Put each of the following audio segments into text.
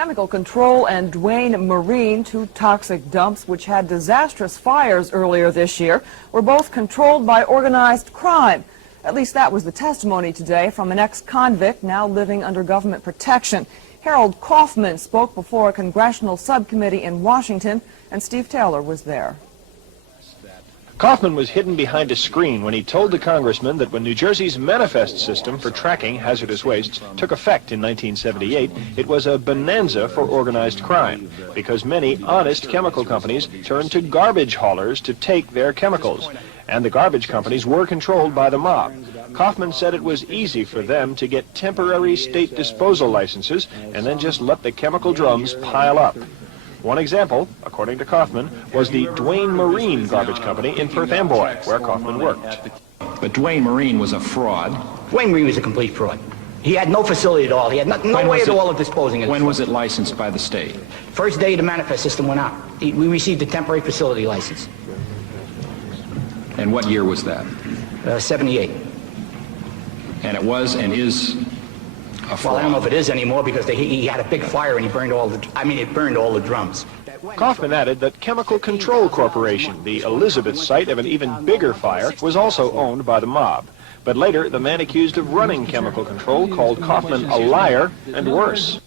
Chemical Control and Duane Marine, two toxic dumps which had disastrous fires earlier this year, were both controlled by organized crime. At least that was the testimony today from an ex-convict now living under government protection. Harold Kaufman spoke before a congressional subcommittee in Washington, and Steve Taylor was there. Kaufman was hidden behind a screen when he told the congressman that when New Jersey's manifest system for tracking hazardous wastes took effect in 1978, it was a bonanza for organized crime, because many honest chemical companies turned to garbage haulers to take their chemicals, and the garbage companies were controlled by the mob. Kaufman said it was easy for them to get temporary state disposal licenses and then just let the chemical drums pile up. One example, according to Kaufman, was the Duane Marine garbage company in Perth Amboy, where Kaufman worked. But Duane Marine was a fraud. Duane Marine was a complete fraud. He had no facility at all. He had no way at all of disposing of it. When was it licensed by the state? First day the manifest system went out. We received a temporary facility license. And what year was that? 78. And it was and is a fraud. Well, I don't know if it is anymore because he had a big fire and he burned all the, it burned all the drums. Kaufman added that Chemical Control Corporation, the Elizabeth site of an even bigger fire, was also owned by the mob. But later, the man accused of running Chemical Control called Kaufman a liar and worse.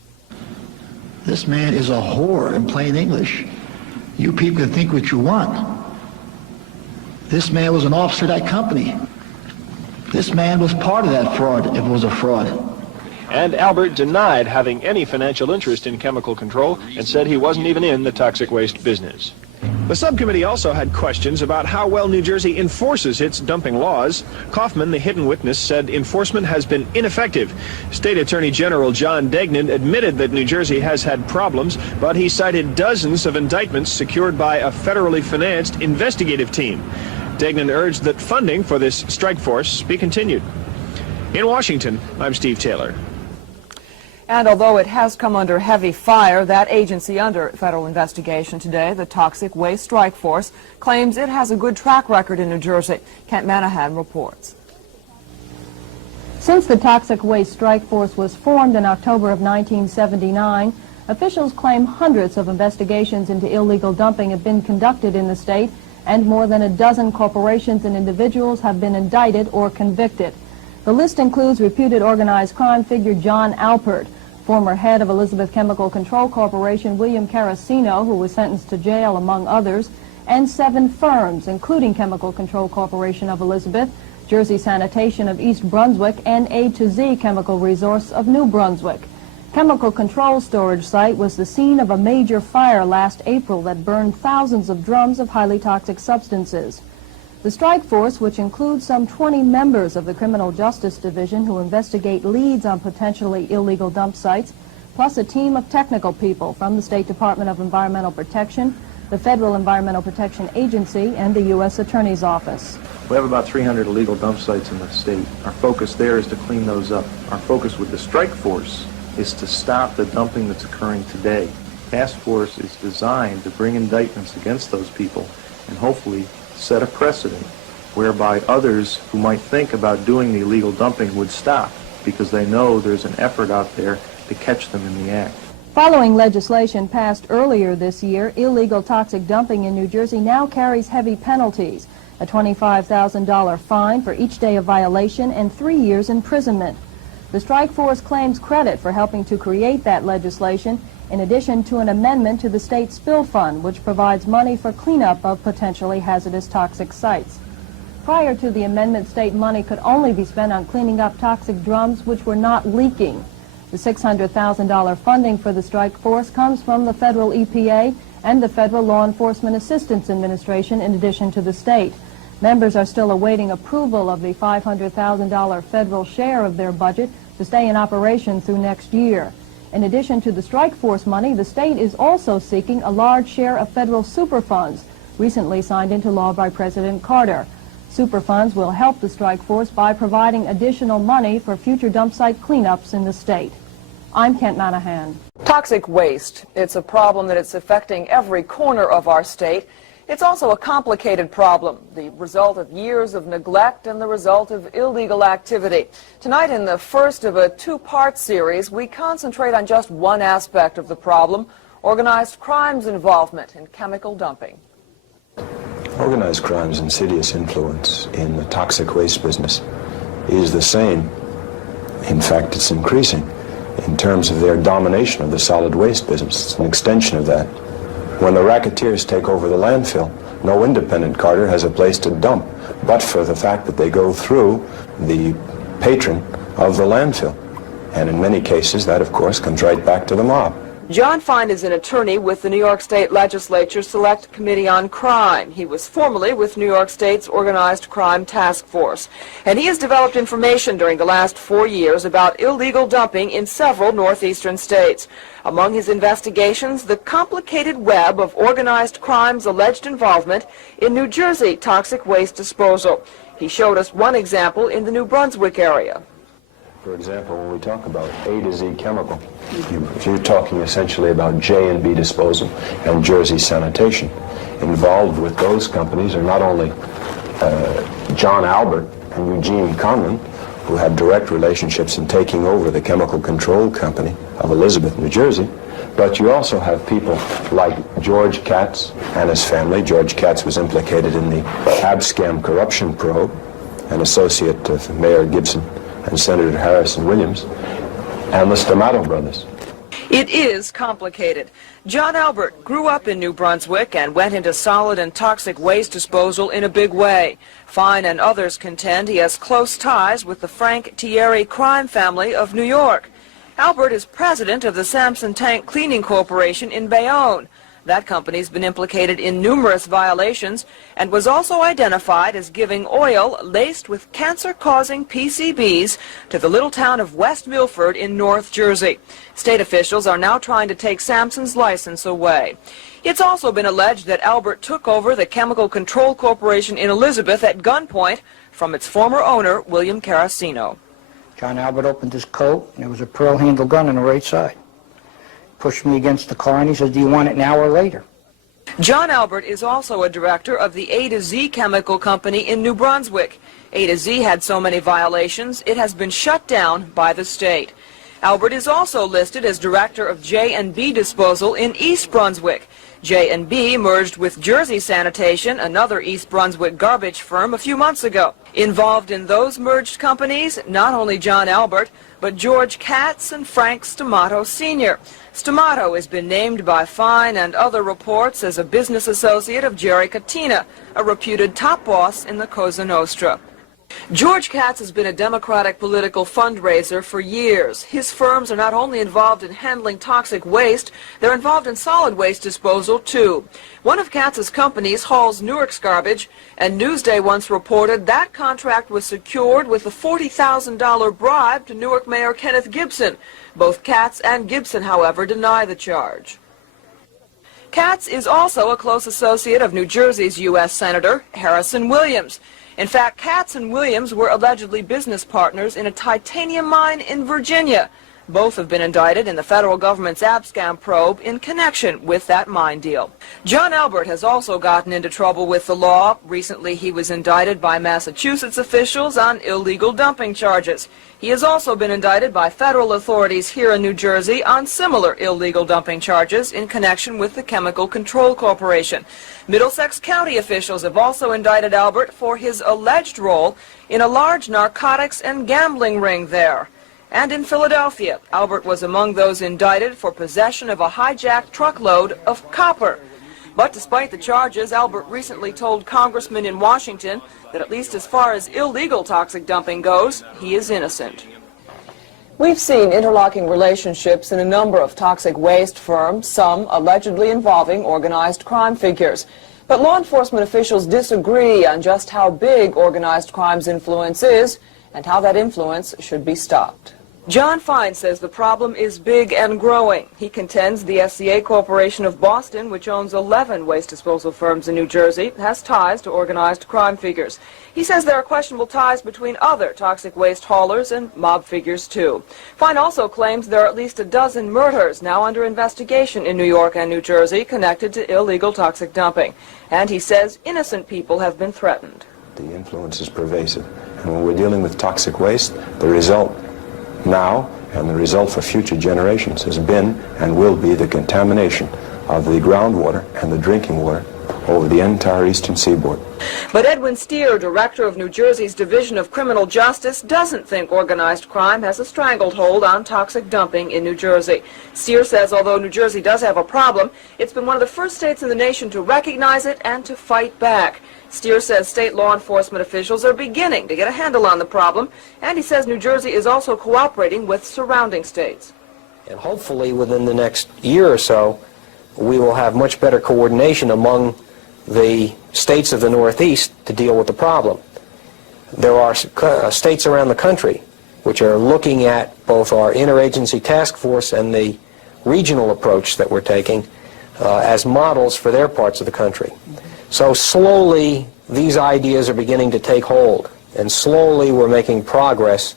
This man is a whore in plain English. You people can think what you want. This man was an officer of that company. This man was part of that fraud, if it was a fraud. And Albert denied having any financial interest in Chemical Control and said he wasn't even in the toxic waste business. The subcommittee also had questions about how well New Jersey enforces its dumping laws. Kaufman, the hidden witness, said enforcement has been ineffective. State Attorney General John Degnan admitted that New Jersey has had problems, but he cited dozens of indictments secured by a federally financed investigative team. Degnan urged that funding for this strike force be continued. In Washington, I'm Steve Taylor. And although it has come under heavy fire, that agency under federal investigation today, the Toxic Waste Strike Force, claims it has a good track record in New Jersey. Kent Manahan reports. Since the Toxic Waste Strike Force was formed in October of 1979, officials claim hundreds of investigations into illegal dumping have been conducted in the state, and more than a dozen corporations and individuals have been indicted or convicted. The list includes reputed organized crime figure John Alpert, former head of Elizabeth Chemical Control Corporation William Carasino, who was sentenced to jail among others, and 7 firms, including Chemical Control Corporation of Elizabeth, Jersey Sanitation of East Brunswick, and A to Z Chemical Resource of New Brunswick. Chemical Control storage site was the scene of a major fire last April that burned thousands of drums of highly toxic substances. The strike force, which includes some 20 members of the Criminal Justice Division who investigate leads on potentially illegal dump sites, plus a team of technical people from the State Department of Environmental Protection, the Federal Environmental Protection Agency, and the U.S. Attorney's Office. We have about 300 illegal dump sites in the state. Our focus there is to clean those up. Our focus with the strike force is to stop the dumping that's occurring today. Task force is designed to bring indictments against those people and hopefully set a precedent whereby others who might think about doing the illegal dumping would stop because they know there's an effort out there to catch them in the act. Following legislation passed earlier this year, illegal toxic dumping in New Jersey now carries heavy penalties, a $25,000 fine for each day of violation and 3 years imprisonment. The strike force claims credit for helping to create that legislation, in addition to an amendment to the state spill fund, which provides money for cleanup of potentially hazardous toxic sites. Prior to the amendment, state money could only be spent on cleaning up toxic drums which were not leaking. The $600,000 funding for the strike force comes from the federal EPA and the Federal Law Enforcement Assistance Administration in addition to the state. Members are still awaiting approval of the $500,000 federal share of their budget to stay in operation through next year. In addition to the strike force money, the state is also seeking a large share of federal superfunds, recently signed into law by President Carter. Superfunds will help the strike force by providing additional money for future dump site cleanups in the state. I'm Kent Manahan. Toxic waste. It's a problem that it's affecting every corner of our state. It's also a complicated problem, the result of years of neglect and the result of illegal activity. Tonight, in the first of a two-part series, we concentrate on just one aspect of the problem, organized crime's involvement in chemical dumping. Organized crime's insidious influence in the toxic waste business is the same. In fact, it's increasing in terms of their domination of the solid waste business. It's an extension of that. When the racketeers take over the landfill, no independent carter has a place to dump, but for the fact that they go through the patron of the landfill. And in many cases, that, of course, comes right back to the mob. John Fine is an attorney with the New York State Legislature's Select Committee on Crime. He was formerly with New York State's Organized Crime Task Force. And he has developed information during the last 4 years about illegal dumping in several northeastern states. Among his investigations, the complicated web of organized crime's alleged involvement in New Jersey toxic waste disposal. He showed us one example in the New Brunswick area. For example, when we talk about A to Z chemical, you're talking essentially about J&B disposal and Jersey sanitation. Involved with those companies are not only John Albert and Eugene Conlon, who had direct relationships in taking over the chemical control company of Elizabeth, New Jersey, but you also have people like George Katz and his family. George Katz was implicated in the Abscam corruption probe, an associate of Mayor Gibson and Senator Harrison Williams, and the Stamato brothers. It is complicated. John Albert grew up in New Brunswick and went into solid and toxic waste disposal in a big way. Fine and others contend he has close ties with the Frank Thierry crime family of New York. Albert is president of the Samson Tank Cleaning Corporation in Bayonne. That company's been implicated in numerous violations and was also identified as giving oil laced with cancer-causing PCBs to the little town of West Milford in North Jersey. State officials are now trying to take Samson's license away. It's also been alleged that Albert took over the Chemical Control Corporation in Elizabeth at gunpoint from its former owner, William Carasino. John Albert opened his coat, and there was a pearl-handled gun on the right side. Pushed me against the car, and he says, "Do you want it now or later?" John Albert is also a director of the A to Z chemical company in New Brunswick. A to Z had so many violations, it has been shut down by the state. Albert is also listed as director of J&B disposal in East Brunswick. J&B merged with Jersey Sanitation, another East Brunswick garbage firm, a few months ago. Involved in those merged companies, not only John Albert, but George Katz and Frank Stamato Sr. Stamato has been named by Fine and other reports as a business associate of Jerry Cattina, a reputed top boss in the Cosa Nostra. George Katz has been a Democratic political fundraiser for years. His firms are not only involved in handling toxic waste, they're involved in solid waste disposal, too. One of Katz's companies hauls Newark's garbage, and Newsday once reported that contract was secured with a $40,000 bribe to Newark Mayor Kenneth Gibson. Both Katz and Gibson, however, deny the charge. Katz is also a close associate of New Jersey's U.S. Senator Harrison Williams. In fact, Katz and Williams were allegedly business partners in a titanium mine in Virginia. Both have been indicted in the federal government's Abscam probe in connection with that mine deal. John Albert has also gotten into trouble with the law. Recently, he was indicted by Massachusetts officials on illegal dumping charges. He has also been indicted by federal authorities here in New Jersey on similar illegal dumping charges in connection with the Chemical Control Corporation. Middlesex County officials have also indicted Albert for his alleged role in a large narcotics and gambling ring there. And in Philadelphia, Albert was among those indicted for possession of a hijacked truckload of copper. But despite the charges, Albert recently told congressmen in Washington that at least as far as illegal toxic dumping goes, he is innocent. We've seen interlocking relationships in a number of toxic waste firms, some allegedly involving organized crime figures. But law enforcement officials disagree on just how big organized crime's influence is and how that influence should be stopped. John Fine says the problem is big and growing. He contends the SCA Corporation of Boston, which owns 11 waste disposal firms in New Jersey, has ties to organized crime figures. He says there are questionable ties between other toxic waste haulers and mob figures, too. Fine also claims there are at least a dozen murders now under investigation in New York and New Jersey connected to illegal toxic dumping. And he says innocent people have been threatened. The influence is pervasive. And when we're dealing with toxic waste, the result now and the result for future generations has been and will be the contamination of the groundwater and the drinking water over the entire eastern seaboard. But Edwin Steer, director of New Jersey's Division of Criminal Justice, doesn't think organized crime has a stranglehold on toxic dumping in New Jersey. Steer says although New Jersey does have a problem, it's been one of the first states in the nation to recognize it and to fight back. Steer says state law enforcement officials are beginning to get a handle on the problem, and he says New Jersey is also cooperating with surrounding states. And hopefully within the next year or so, we will have much better coordination among the states of the Northeast to deal with the problem. There are states around the country which are looking at both our interagency task force and the regional approach that we're taking as models for their parts of the country. So slowly these ideas are beginning to take hold, and slowly we're making progress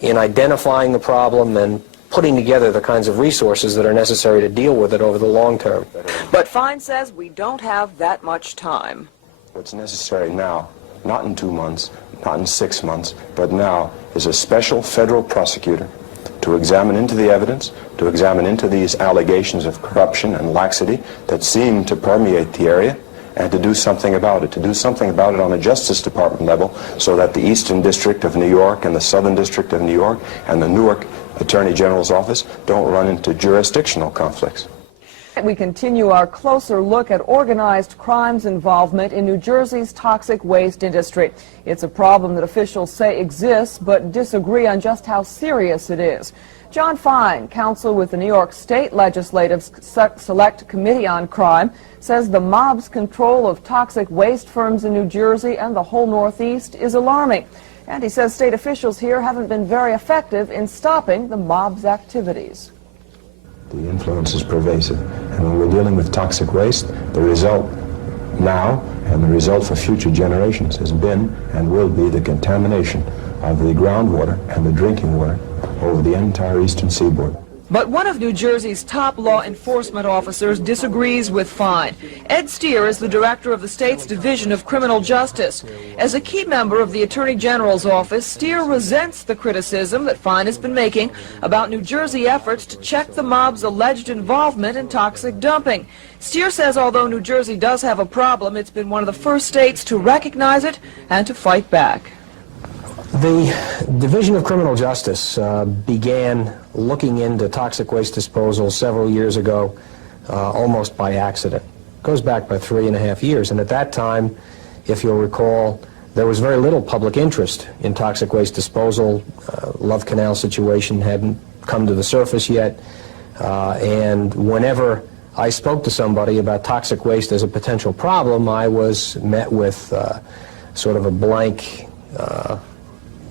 in identifying the problem and putting together the kinds of resources that are necessary to deal with it over the long term. But Fine says we don't have that much time. What's necessary now, not in 2 months, not in 6 months, but now is a special federal prosecutor to examine into the evidence, to examine into these allegations of corruption and laxity that seem to permeate the area, and to do something about it, on a Justice Department level so that the Eastern District of New York and the Southern District of New York and the Newark Attorney General's office don't run into jurisdictional conflicts. We continue our closer look at organized crime's involvement in New Jersey's toxic waste industry. It's a problem that officials say exists but disagree on just how serious it is. John Fine, counsel with the New York State Legislative Select Committee on Crime, says the mob's control of toxic waste firms in New Jersey and the whole Northeast is alarming. And he says state officials here haven't been very effective in stopping the mob's activities. The influence is pervasive, and when we're dealing with toxic waste, the result now and the result for future generations has been and will be the contamination of the groundwater and the drinking water over the entire eastern seaboard. But one of New Jersey's top law enforcement officers disagrees with Fine. Ed Steer is the director of the state's Division of Criminal Justice. As a key member of the Attorney General's office, Steer resents the criticism that Fine has been making about New Jersey efforts to check the mob's alleged involvement in toxic dumping. Steer says although New Jersey does have a problem, it's been one of the first states to recognize it and to fight back. The Division of Criminal Justice began looking into toxic waste disposal several years ago, almost by accident. It goes back by 3.5 years, and at that time, if you'll recall, there was very little public interest in toxic waste disposal. Love Canal situation hadn't come to the surface yet, and whenever I spoke to somebody about toxic waste as a potential problem, I was met with sort of a blank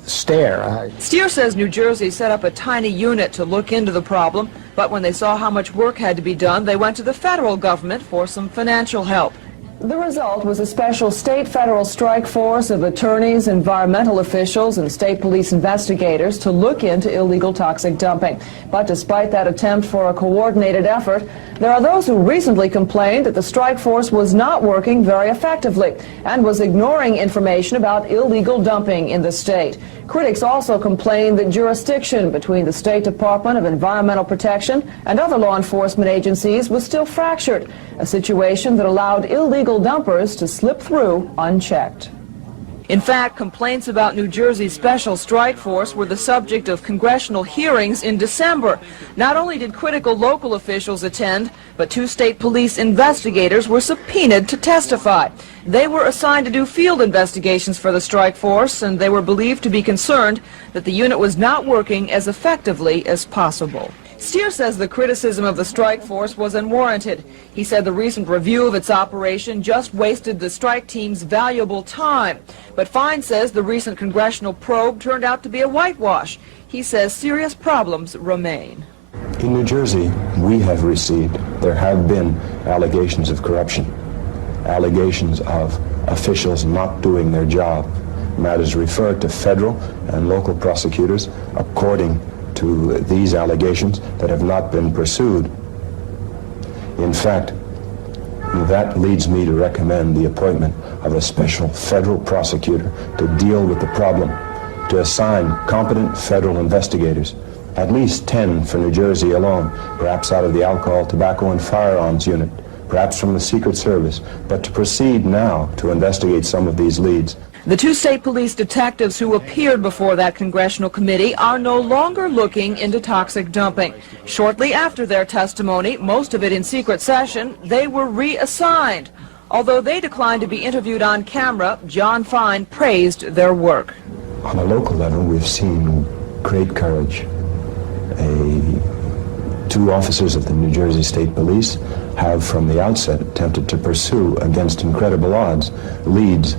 stare. Steer says New Jersey set up a tiny unit to look into the problem, but when they saw how much work had to be done, they went to the federal government for some financial help. The result was a special state-federal strike force of attorneys, environmental officials, and state police investigators to look into illegal toxic dumping. But despite that attempt for a coordinated effort, there are those who recently complained that the strike force was not working very effectively and was ignoring information about illegal dumping in the state. Critics also complained that jurisdiction between the State Department of Environmental Protection and other law enforcement agencies was still fractured, a situation that allowed illegal dumpers to slip through unchecked. In fact, complaints about New Jersey's special strike force were the subject of congressional hearings in December. Not only did critical local officials attend, but 2 state police investigators were subpoenaed to testify. They were assigned to do field investigations for the strike force, and they were believed to be concerned that the unit was not working as effectively as possible. Steer says the criticism of the strike force was unwarranted. He said the recent review of its operation just wasted the strike team's valuable time. But Fine says the recent congressional probe turned out to be a whitewash. he says serious problems remain. In New Jersey, there have been allegations of corruption, allegations of officials not doing their job. Matters referred to federal and local prosecutors according to these allegations that have not been pursued. In fact, that leads me to recommend the appointment of a special federal prosecutor to deal with the problem, to assign competent federal investigators, at least 10 for New Jersey alone, perhaps out of the Alcohol, Tobacco, and Firearms Unit, perhaps from the Secret Service, but to proceed now to investigate some of these leads. The two state police detectives who appeared before that congressional committee are no longer looking into toxic dumping. Shortly after their testimony, most of it in secret session, they were reassigned. Although they declined to be interviewed on camera, John Fine praised their work. On a local level, we've seen great courage. Two officers of the New Jersey State Police have from the outset attempted to pursue, against incredible odds, leads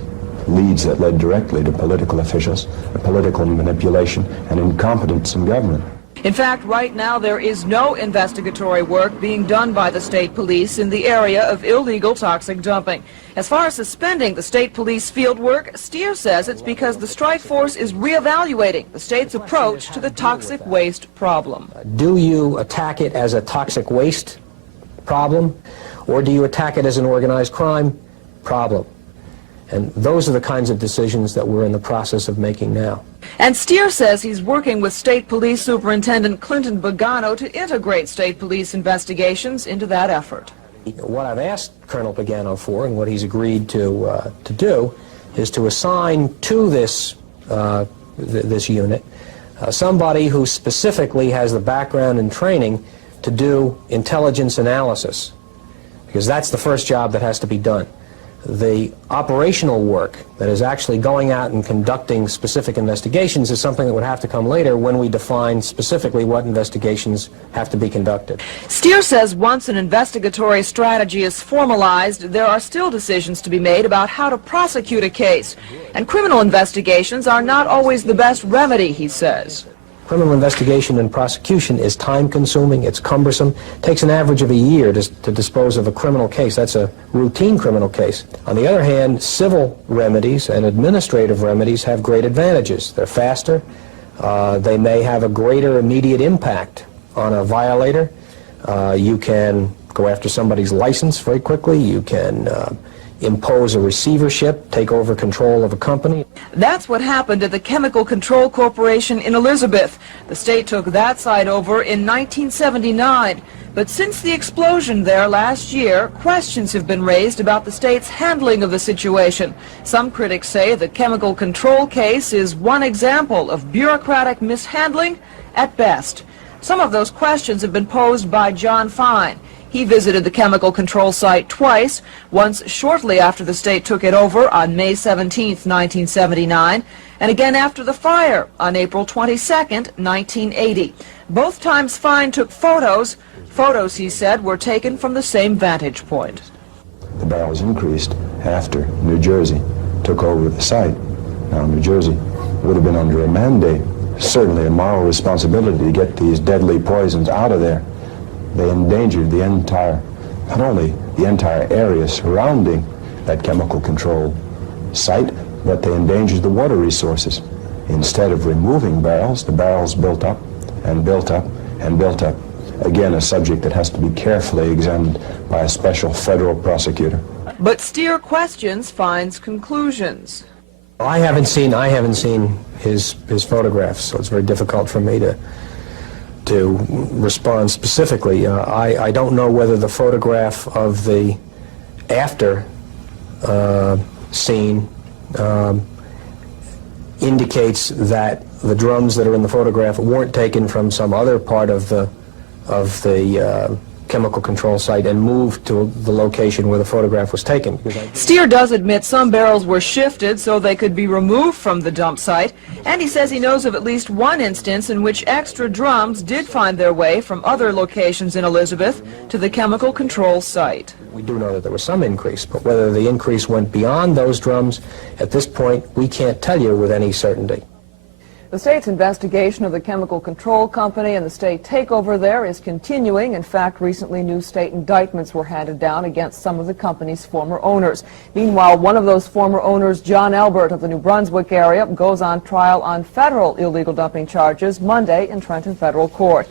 that led directly to political officials, political manipulation, and incompetence in government. In fact, right now there is no investigatory work being done by the state police in the area of illegal toxic dumping. As far as suspending the state police field work, Steer says it's because the strike force is reevaluating the state's approach to the toxic waste problem. Do you attack it as a toxic waste problem, or do you attack it as an organized crime problem? And those are the kinds of decisions that we're in the process of making now. And Steer says he's working with State Police Superintendent Clinton Pagano to integrate state police investigations into that effort. What I've asked Colonel Pagano for, and what he's agreed to do, is to assign to this this unit somebody who specifically has the background and training to do intelligence analysis, because that's the first job that has to be done. The operational work that is actually going out and conducting specific investigations is something that would have to come later when we define specifically what investigations have to be conducted. Steer says once an investigatory strategy is formalized, there are still decisions to be made about how to prosecute a case. And criminal investigations are not always the best remedy, he says. Criminal investigation and prosecution is time-consuming, it's cumbersome, takes an average of a year to dispose of a criminal case. That's a routine criminal case. On the other hand, civil remedies and administrative remedies have great advantages. They're faster, they may have a greater immediate impact on a violator. You can go after somebody's license very quickly, you can impose a receivership, take over control of a company. That's what happened at the Chemical Control Corporation in Elizabeth. The state took that site over in 1979. But since the explosion there last year, questions have been raised about the state's handling of the situation. Some critics say the chemical control case is one example of bureaucratic mishandling at best. Some of those questions have been posed by John Fine. He visited the chemical control site twice, once shortly after the state took it over on May 17, 1979, and again after the fire on April 22, 1980. Both times Fine took photos. Photos, he said, were taken from the same vantage point. The barrels increased after New Jersey took over the site. Now, New Jersey would have been under a mandate, certainly a moral responsibility to get these deadly poisons out of there. They endangered the entire, not only the entire area surrounding that chemical control site, but they endangered the water resources. Instead of removing barrels, the barrels built up and built up and built up. Again, a subject that has to be carefully examined by a special federal prosecutor. But Steer questions Fine's conclusions. I haven't seen his photographs, so it's very difficult for me to respond specifically. I don't know whether the photograph of the after scene indicates that the drums that are in the photograph weren't taken from some other part of the chemical control site and moved to the location where the photograph was taken. Steer does admit some barrels were shifted so they could be removed from the dump site, and he says he knows of at least one instance in which extra drums did find their way from other locations in Elizabeth to the chemical control site. We do know that there was some increase, but whether the increase went beyond those drums, at this point, we can't tell you with any certainty. The state's investigation of the chemical control company and the state takeover there is continuing. In fact, recently new state indictments were handed down against some of the company's former owners. Meanwhile, one of those former owners, John Elbert of the New Brunswick area, goes on trial on federal illegal dumping charges Monday in Trenton Federal Court.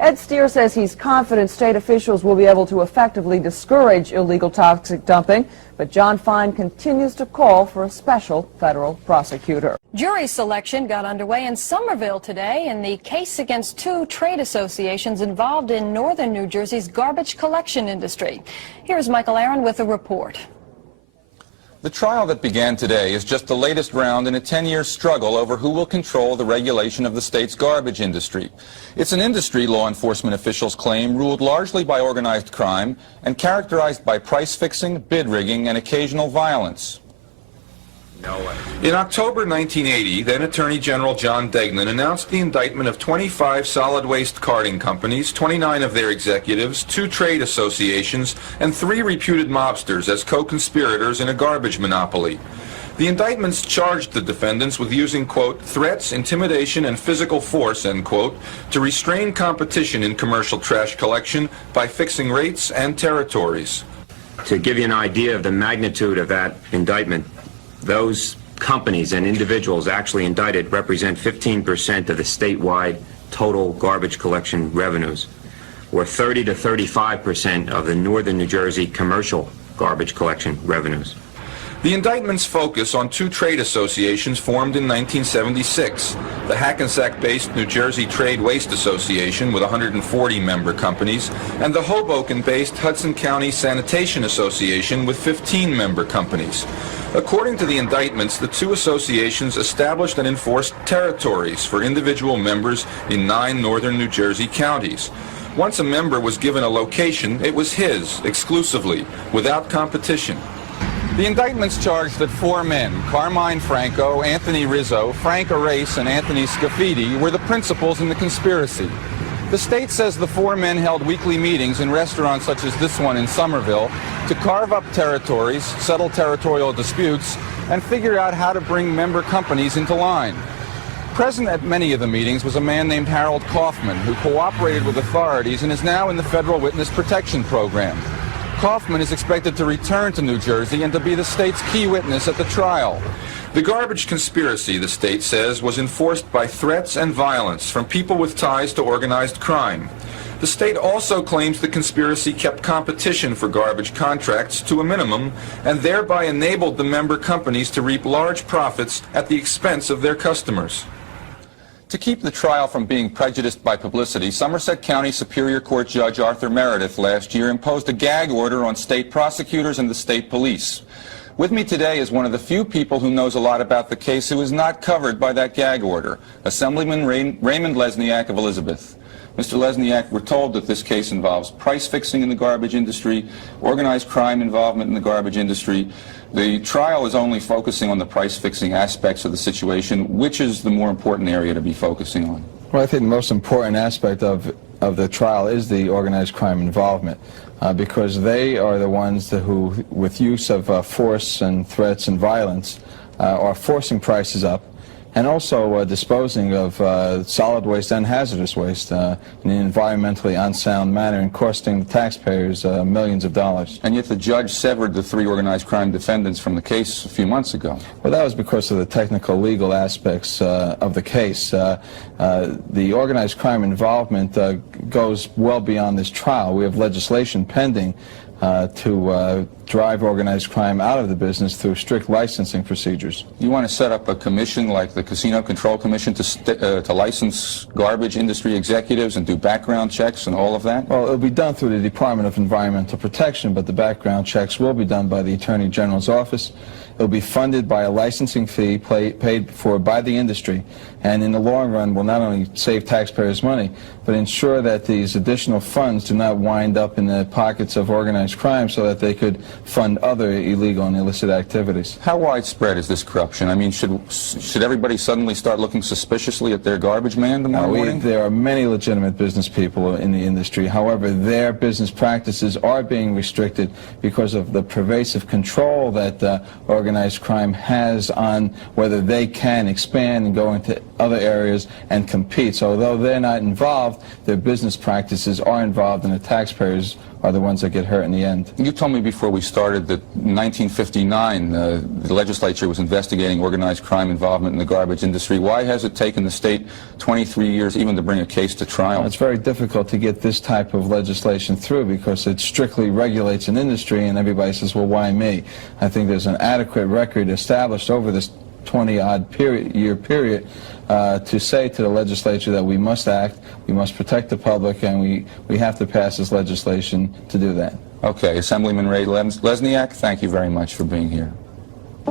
Ed Steer says he's confident state officials will be able to effectively discourage illegal toxic dumping, but John Fine continues to call for a special federal prosecutor. Jury selection got underway in Somerville today in the case against two trade associations involved in northern New Jersey's garbage collection industry. Here's Michael Aaron with a report. The trial that began today is just the latest round in a 10-year struggle over who will control the regulation of the state's garbage industry. It's an industry, law enforcement officials claim, ruled largely by organized crime and characterized by price fixing, bid rigging, and occasional violence. In October 1980, then Attorney General John Degnan announced the indictment of 25 solid waste carting companies, 29 of their executives, 2 trade associations, and 3 reputed mobsters as co-conspirators in a garbage monopoly. The indictments charged the defendants with using, quote, threats, intimidation, and physical force, end quote, to restrain competition in commercial trash collection by fixing rates and territories. To give you an idea of the magnitude of that indictment, those companies and individuals actually indicted represent 15% of the statewide total garbage collection revenues, or 30 to 35% of the northern New Jersey commercial garbage collection revenues. The indictments focus on 2 trade associations formed in 1976, the Hackensack-based New Jersey Trade Waste Association with 140 member companies, and the Hoboken-based Hudson County Sanitation Association with 15 member companies. According to the indictments, the 2 associations established and enforced territories for individual members in 9 northern New Jersey counties. Once a member was given a location, it was his, exclusively, without competition. The indictments charged that 4 men, Carmine Franco, Anthony Rizzo, Frank Arrace, and Anthony Scafidi, were the principals in the conspiracy. The state says the 4 men held weekly meetings in restaurants such as this one in Somerville to carve up territories, settle territorial disputes, and figure out how to bring member companies into line. Present at many of the meetings was a man named Harold Kaufman, who cooperated with authorities and is now in the Federal Witness Protection Program. Kaufman is expected to return to New Jersey and to be the state's key witness at the trial. The garbage conspiracy, the state says, was enforced by threats and violence from people with ties to organized crime. The state also claims the conspiracy kept competition for garbage contracts to a minimum and thereby enabled the member companies to reap large profits at the expense of their customers. To keep the trial from being prejudiced by publicity, Somerset County Superior Court Judge Arthur Meredith last year imposed a gag order on state prosecutors and the state police. With me today is one of the few people who knows a lot about the case who is not covered by that gag order, Assemblyman Raymond Lesniak of Elizabeth. Mr. Lesniak, we're told that this case involves price fixing in the garbage industry, organized crime involvement in the garbage industry. The trial is only focusing on the price fixing aspects of the situation. Which is the more important area to be focusing on? Well, I think the most important aspect of the trial is the organized crime involvement, because they are the ones who, with use of force and threats and violence, are forcing prices up, and also disposing of solid waste and hazardous waste in an environmentally unsound manner and costing the taxpayers millions of dollars. And yet the judge severed the 3 organized crime defendants from the case a few months ago. Well, that was because of the technical legal aspects of the case. The organized crime involvement goes well beyond this trial. We have legislation pending to drive organized crime out of the business through strict licensing procedures. You want to set up a commission like the Casino Control Commission to license garbage industry executives and do background checks and all of that? Well, it'll be done through the Department of Environmental Protection, but the background checks will be done by the Attorney General's office. It'll be funded by a licensing fee paid for by the industry, and in the long run will not only save taxpayers money, but ensure that these additional funds do not wind up in the pockets of organized organized crime so that they could fund other illegal and illicit activities. How widespread is this corruption? I mean, should everybody suddenly start looking suspiciously at their garbage man tomorrow morning? There are many legitimate business people in the industry. However, their business practices are being restricted because of the pervasive control that organized crime has on whether they can expand and go into other areas and compete. So although they're not involved, their business practices are involved, and the taxpayers are the ones that get hurt in the end. You told me before we started that in 1959 the legislature was investigating organized crime involvement in the garbage industry. Why has it taken the state 23 years even to bring a case to trial? Well, it's very difficult to get this type of legislation through because it strictly regulates an industry, and everybody says, well, why me? I think there's an adequate record established over this 20-odd year period to say to the legislature that we must act, we must protect the public, and we have to pass this legislation to do that. Okay, Assemblyman Ray Lesniak, thank you very much for being here.